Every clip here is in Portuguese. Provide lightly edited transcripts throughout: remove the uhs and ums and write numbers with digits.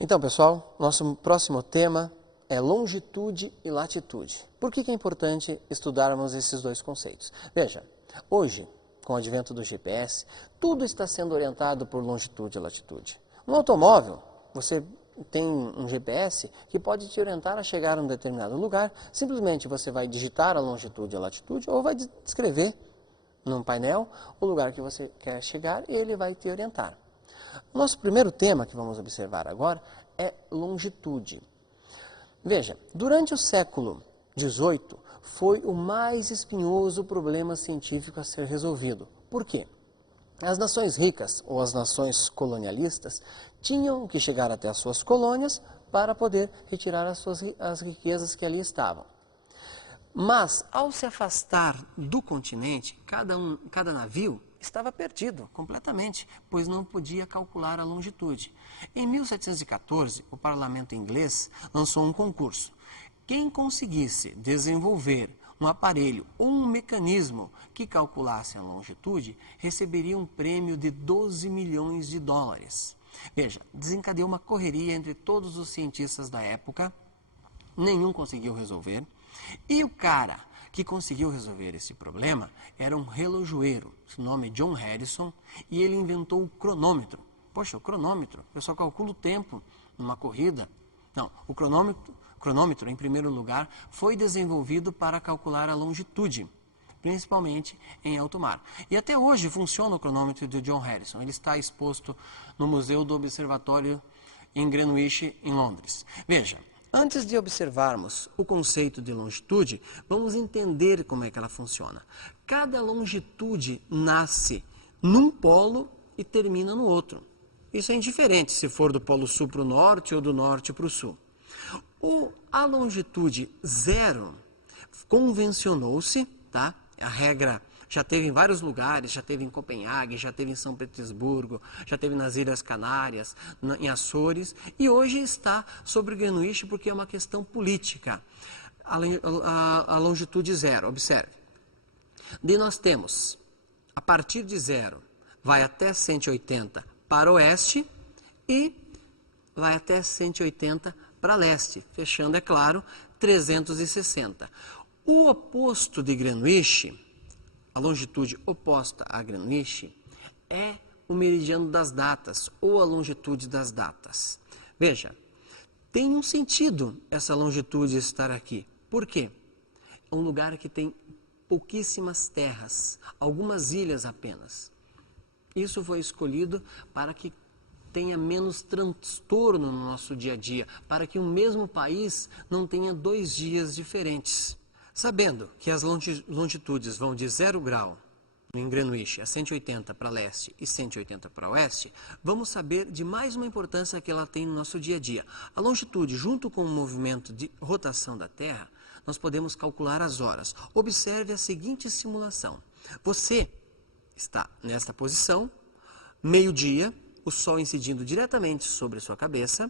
Então, pessoal, nosso próximo tema é longitude e latitude. Por que é importante estudarmos esses dois conceitos? Veja, hoje, com o advento do GPS, tudo está sendo orientado por longitude e latitude. No automóvel, você tem um GPS que pode te orientar a chegar a um determinado lugar. Simplesmente você vai digitar a longitude e a latitude ou vai descrever num painel o lugar que você quer chegar e ele vai te orientar. O nosso primeiro tema que vamos observar agora é longitude. Veja, durante o século XVIII foi o mais espinhoso problema científico a ser resolvido. Por quê? As nações ricas ou as nações colonialistas tinham que chegar até as suas colônias para poder retirar as riquezas que ali estavam. Mas, ao se afastar do continente, cada navio estava perdido completamente, pois não podia calcular a longitude. Em 1714, o parlamento inglês lançou um concurso. Quem conseguisse desenvolver um aparelho ou um mecanismo que calculasse a longitude, receberia um prêmio de 12 milhões de dólares. Veja, desencadeou uma correria entre todos os cientistas da época, nenhum conseguiu resolver. E o cara que conseguiu resolver esse problema era um relojoeiro, seu nome é John Harrison, e ele inventou o cronômetro. Poxa, o cronômetro, eu só calculo o tempo numa corrida. Não, o cronômetro, em primeiro lugar, foi desenvolvido para calcular a longitude, principalmente em alto mar. E até hoje funciona o cronômetro de John Harrison. Ele está exposto no Museu do Observatório em Greenwich, em Londres. Veja, antes de observarmos o conceito de longitude, vamos entender como é que ela funciona. Cada longitude nasce num polo e termina no outro. Isso é indiferente se for do polo sul para o norte ou do norte para o sul. A longitude zero convencionou-se, tá? A regra já teve em vários lugares, já teve em Copenhague, já teve em São Petersburgo, já teve nas Ilhas Canárias, em Açores, e hoje está sobre Greenwich porque é uma questão política. A longitude zero, observe. Daí nós temos, a partir de zero, vai até 180 para o oeste e vai até 180 para leste, fechando, é claro, 360. O oposto de Greenwich, a longitude oposta a Greenwich, é o meridiano das datas, ou a longitude das datas. Veja, tem um sentido essa longitude estar aqui. Por quê? É um lugar que tem pouquíssimas terras, algumas ilhas apenas. Isso foi escolhido para que tenha menos transtorno no nosso dia a dia, para que o mesmo país não tenha 2 dias diferentes. Sabendo que as longitudes vão de 0 grau em Greenwich a 180 para leste e 180 para oeste, vamos saber de mais uma importância que ela tem no nosso dia a dia. A longitude, junto com o movimento de rotação da Terra, nós podemos calcular as horas. Observe a seguinte simulação. Você está nesta posição, meio-dia, o sol incidindo diretamente sobre sua cabeça,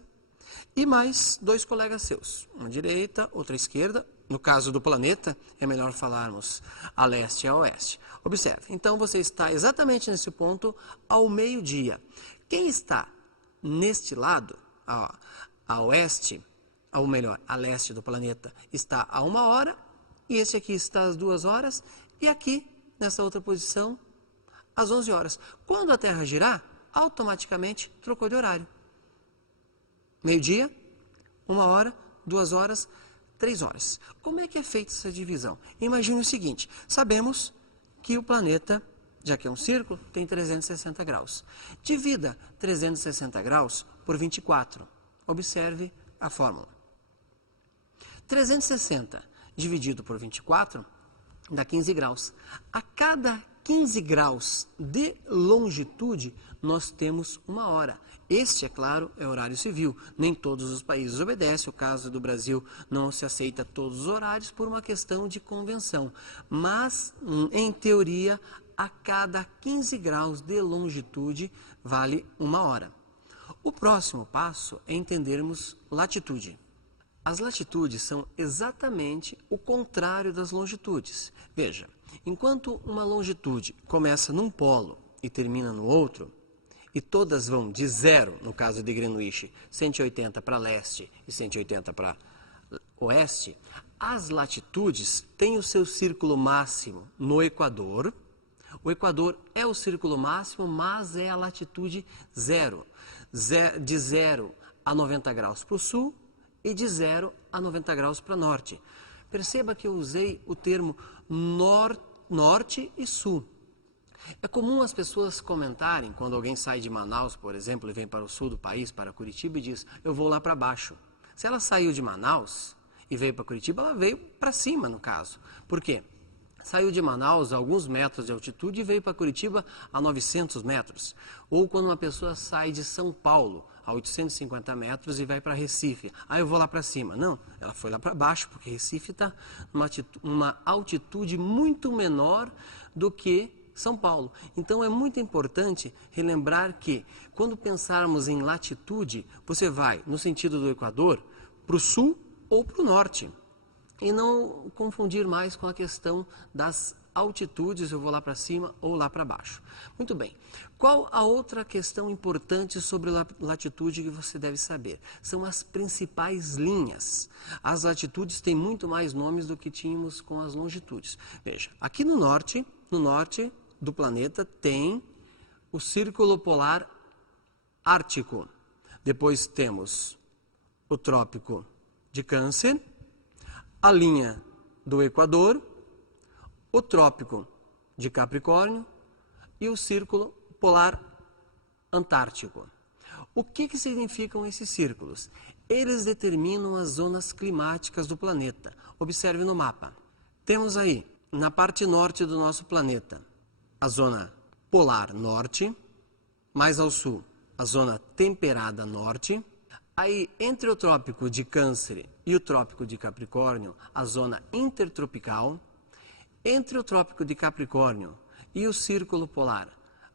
e mais 2 colegas seus, uma à direita, outra à esquerda. No caso do planeta, é melhor falarmos a leste e a oeste. Observe, então você está exatamente nesse ponto ao meio-dia. Quem está neste lado, a oeste, ou melhor, a leste do planeta, está a 1 hora, e esse aqui está às 2 horas, e aqui, nessa outra posição, às 11 horas. Quando a Terra girar, automaticamente trocou de horário. Meio-dia, 1 hora, 2 horas, 3 horas. Como é que é feita essa divisão? Imagine o seguinte, sabemos que o planeta, já que é um círculo, tem 360 graus. Divida 360 graus por 24. Observe a fórmula. 360 dividido por 24 dá 15 graus. A cada 15 graus de longitude, nós temos 1 hora. Este, é claro, é horário civil. Nem todos os países obedecem. O caso do Brasil não se aceita todos os horários por uma questão de convenção. Mas, em teoria, a cada 15 graus de longitude vale 1 hora. O próximo passo é entendermos latitude. As latitudes são exatamente o contrário das longitudes. Veja, enquanto uma longitude começa num polo e termina no outro, e todas vão de 0, no caso de Greenwich, 180 para leste e 180 para oeste, as latitudes têm o seu círculo máximo no Equador. O Equador é o círculo máximo, mas é a latitude 0. De 0 a 90 graus para o sul e de 0 a 90 graus para norte. Perceba que eu usei o termo norte e sul. É comum as pessoas comentarem, quando alguém sai de Manaus, por exemplo, e vem para o sul do país, para Curitiba, e diz, eu vou lá para baixo. Se ela saiu de Manaus e veio para Curitiba, ela veio para cima, no caso. Por quê? Saiu de Manaus a alguns metros de altitude e veio para Curitiba a 900 metros. Ou quando uma pessoa sai de São Paulo a 850 metros e vai para Recife. Ah, eu vou lá para cima. Não, ela foi lá para baixo, porque Recife está numa altitude muito menor do que São Paulo. Então é muito importante relembrar que quando pensarmos em latitude, você vai no sentido do Equador para o sul ou para o norte. E não confundir mais com a questão das altitudes, eu vou lá para cima ou lá para baixo. Muito bem. Qual a outra questão importante sobre latitude que você deve saber? São as principais linhas. As latitudes têm muito mais nomes do que tínhamos com as longitudes. Veja, aqui no norte do planeta tem o Círculo Polar Ártico. Depois temos o Trópico de Câncer, a linha do Equador, o Trópico de Capricórnio e o Círculo Polar Antártico. O que significam esses círculos? Eles determinam as zonas climáticas do planeta. Observe no mapa. Temos aí, na parte norte do nosso planeta, a zona polar norte, mais ao sul, a zona temperada norte. Aí, entre o Trópico de Câncer e o Trópico de Capricórnio, a zona intertropical. Entre o Trópico de Capricórnio e o Círculo Polar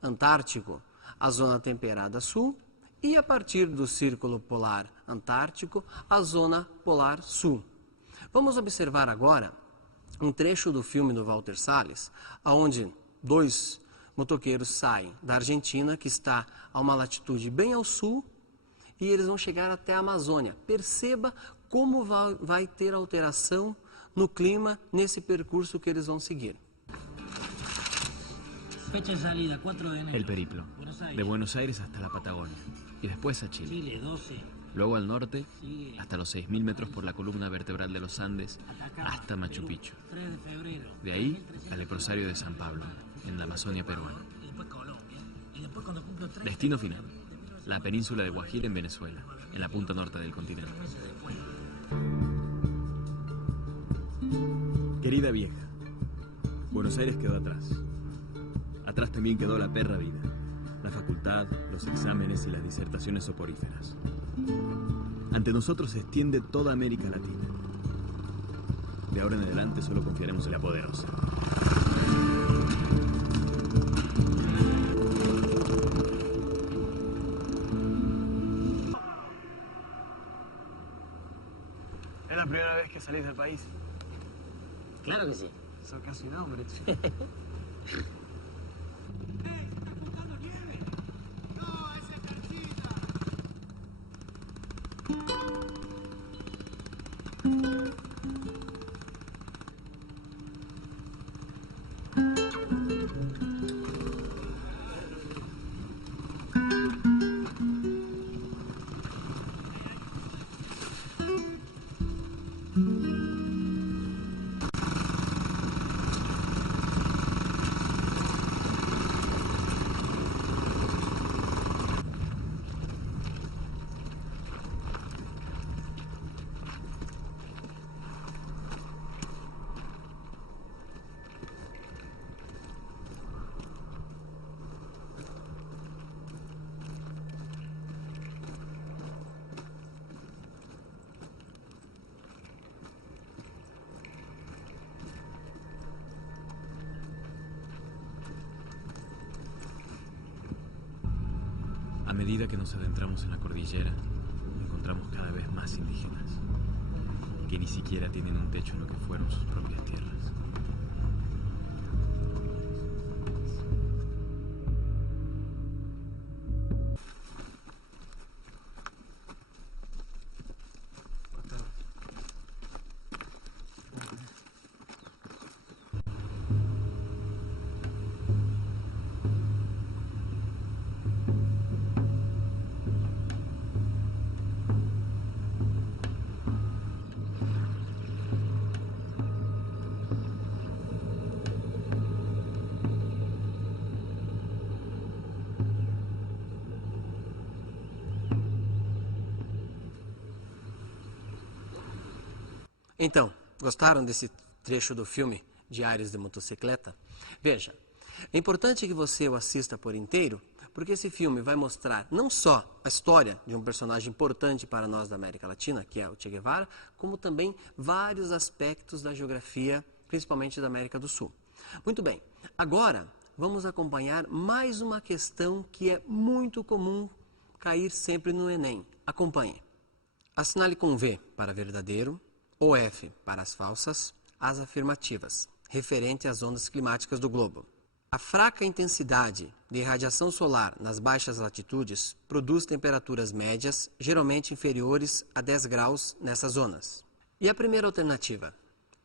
Antártico, a zona temperada sul. E a partir do Círculo Polar Antártico, a zona polar sul. Vamos observar agora um trecho do filme do Walter Salles, onde 2 motoqueiros saem da Argentina, que está a uma latitude bem ao sul, e eles vão chegar até a Amazônia. Perceba como vai ter alteração no clima nesse percurso que eles vão seguir. Fecha de salida, 4 de enero. El periplo, de Buenos Aires hasta la Patagonia, y después a Chile. Chile, 12. Luego al norte, hasta los 6.000 metros por la columna vertebral de los Andes, hasta Machu Picchu. 3 de febrero. De ahí, al leprosario de San Pablo, en la Amazonia peruana. Y después Colombia. Y después cuando cumplo 3 Destino final, la península de Guajira en Venezuela, en la punta norte del continente. meses después. Querida vieja, Buenos Aires quedó atrás. Atrás también quedó la perra vida, la facultad, los exámenes y las disertaciones soporíferas. Ante nosotros se extiende toda América Latina. De ahora en adelante solo confiaremos en la poderosa. ¿Es la primera vez que salís del país? Claro que sí. Sos casi un hombre. A medida que nos adentramos en la cordillera, encontramos cada vez más indígenas, que ni siquiera tienen un techo en lo que fueron sus propias tierras. Então, gostaram desse trecho do filme Diários de Motocicleta? Veja, é importante que você o assista por inteiro, porque esse filme vai mostrar não só a história de um personagem importante para nós da América Latina, que é o Che Guevara, como também vários aspectos da geografia, principalmente da América do Sul. Muito bem, agora vamos acompanhar mais uma questão que é muito comum cair sempre no Enem. Acompanhe. Assinale com V para verdadeiro, ou F para as falsas, as afirmativas, referente às ondas climáticas do globo. A fraca intensidade de radiação solar nas baixas latitudes produz temperaturas médias, geralmente inferiores a 10 graus nessas zonas. E a primeira alternativa,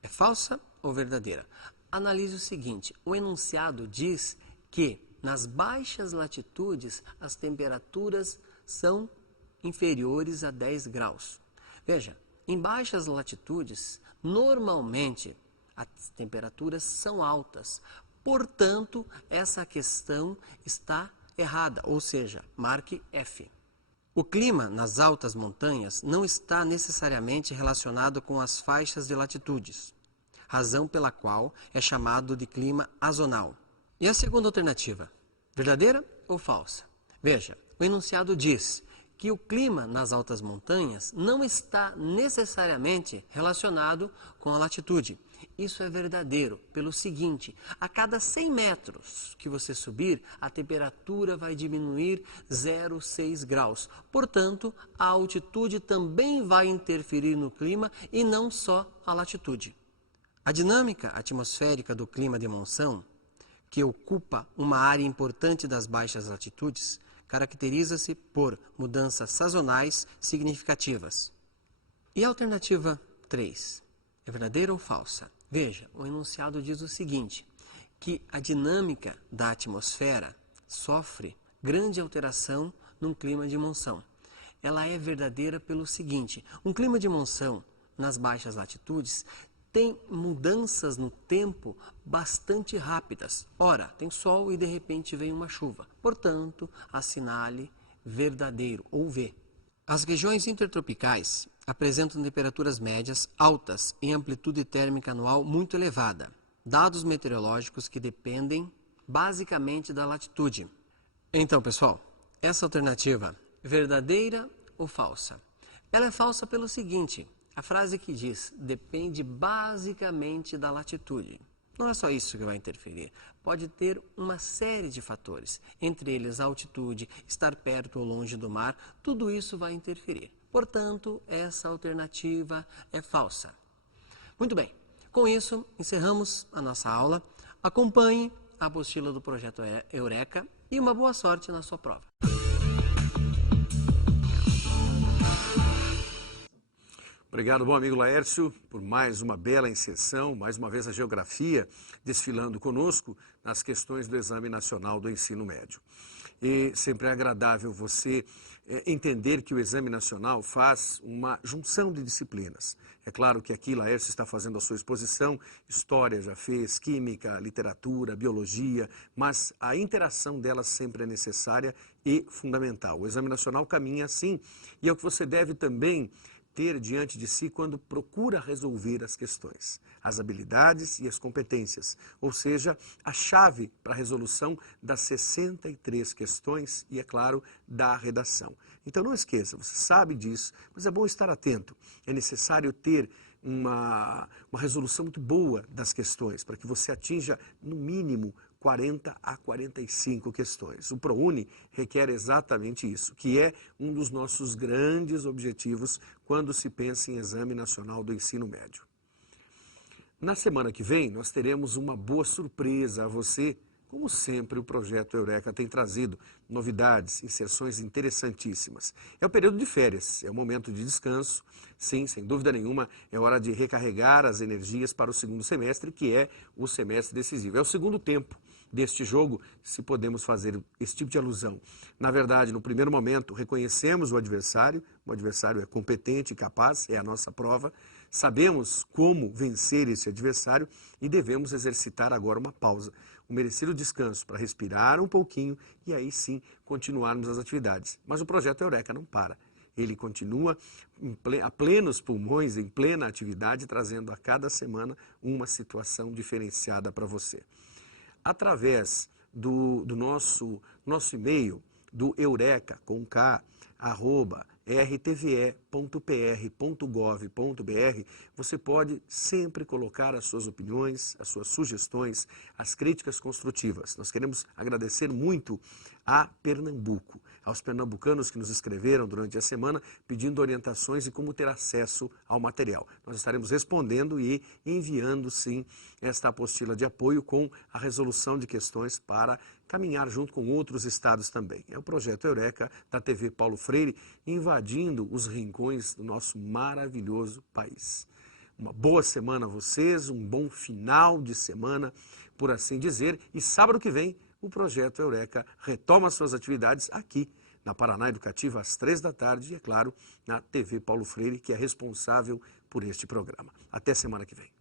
é falsa ou verdadeira? Analise o seguinte, o enunciado diz que nas baixas latitudes as temperaturas são inferiores a 10 graus. Veja, em baixas latitudes, normalmente as temperaturas são altas. Portanto, essa questão está errada, ou seja, marque F. O clima nas altas montanhas não está necessariamente relacionado com as faixas de latitudes, razão pela qual é chamado de clima azonal. E a segunda alternativa, verdadeira ou falsa? Veja, o enunciado diz que o clima nas altas montanhas não está necessariamente relacionado com a latitude. Isso é verdadeiro pelo seguinte, a cada 100 metros que você subir, a temperatura vai diminuir 0,6 graus. Portanto, a altitude também vai interferir no clima e não só a latitude. A dinâmica atmosférica do clima de monção, que ocupa uma área importante das baixas latitudes, caracteriza-se por mudanças sazonais significativas. E a alternativa 3, é verdadeira ou falsa? Veja, o enunciado diz o seguinte, que a dinâmica da atmosfera sofre grande alteração num clima de monção. Ela é verdadeira pelo seguinte, um clima de monção nas baixas latitudes tem mudanças no tempo bastante rápidas. Ora, tem sol e de repente vem uma chuva. Portanto, assinale verdadeiro ou V. As regiões intertropicais apresentam temperaturas médias altas em amplitude térmica anual muito elevada. Dados meteorológicos que dependem basicamente da latitude. Então, pessoal, essa alternativa, verdadeira ou falsa? Ela é falsa pelo seguinte, a frase que diz, depende basicamente da latitude. Não é só isso que vai interferir. Pode ter uma série de fatores, entre eles a altitude, estar perto ou longe do mar, tudo isso vai interferir. Portanto, essa alternativa é falsa. Muito bem, com isso encerramos a nossa aula. Acompanhe a apostila do Projeto Eureka e uma boa sorte na sua prova. Obrigado, bom amigo Laércio, por mais uma bela inserção, mais uma vez a geografia desfilando conosco nas questões do Exame Nacional do Ensino Médio. E sempre é agradável você entender que o Exame Nacional faz uma junção de disciplinas. É claro que aqui Laércio está fazendo a sua exposição, história já fez, química, literatura, biologia, mas a interação delas sempre é necessária e fundamental. O Exame Nacional caminha assim e é o que você deve também ter diante de si quando procura resolver as questões, as habilidades e as competências, ou seja, a chave para a resolução das 63 questões e, é claro, da redação. Então não esqueça, você sabe disso, mas é bom estar atento. É necessário ter uma resolução muito boa das questões, para que você atinja, no mínimo, 40 a 45 questões. O ProUni requer exatamente isso, que é um dos nossos grandes objetivos quando se pensa em Exame Nacional do Ensino Médio. Na semana que vem, nós teremos uma boa surpresa a você. Como sempre, o Projeto Eureka tem trazido novidades, inserções interessantíssimas. É o período de férias, é o momento de descanso. Sim, sem dúvida nenhuma, é hora de recarregar as energias para o segundo semestre, que é o semestre decisivo. É o segundo tempo deste jogo, se podemos fazer esse tipo de alusão. Na verdade, no primeiro momento, reconhecemos o adversário é competente e capaz, é a nossa prova, sabemos como vencer esse adversário e devemos exercitar agora uma pausa, um merecido descanso para respirar um pouquinho e aí sim continuarmos as atividades. Mas o Projeto Eureka não para. ele continua a plenos pulmões, em plena atividade, trazendo a cada semana uma situação diferenciada para você. Através do nosso e-mail, do Eureka, com K, @rtve.pr.gov.br, você pode sempre colocar as suas opiniões, as suas sugestões, as críticas construtivas. Nós queremos agradecer muito a Pernambuco, aos pernambucanos que nos escreveram durante a semana pedindo orientações e como ter acesso ao material. Nós estaremos respondendo e enviando, sim, esta apostila de apoio com a resolução de questões para caminhar junto com outros estados também. É o projeto Eureka da TV Paulo Freire, invadindo os rincões do nosso maravilhoso país. Uma boa semana a vocês, um bom final de semana, por assim dizer, e sábado que vem o projeto Eureka retoma suas atividades aqui na Paraná Educativa às 3 da tarde e, é claro, na TV Paulo Freire, que é responsável por este programa. Até semana que vem.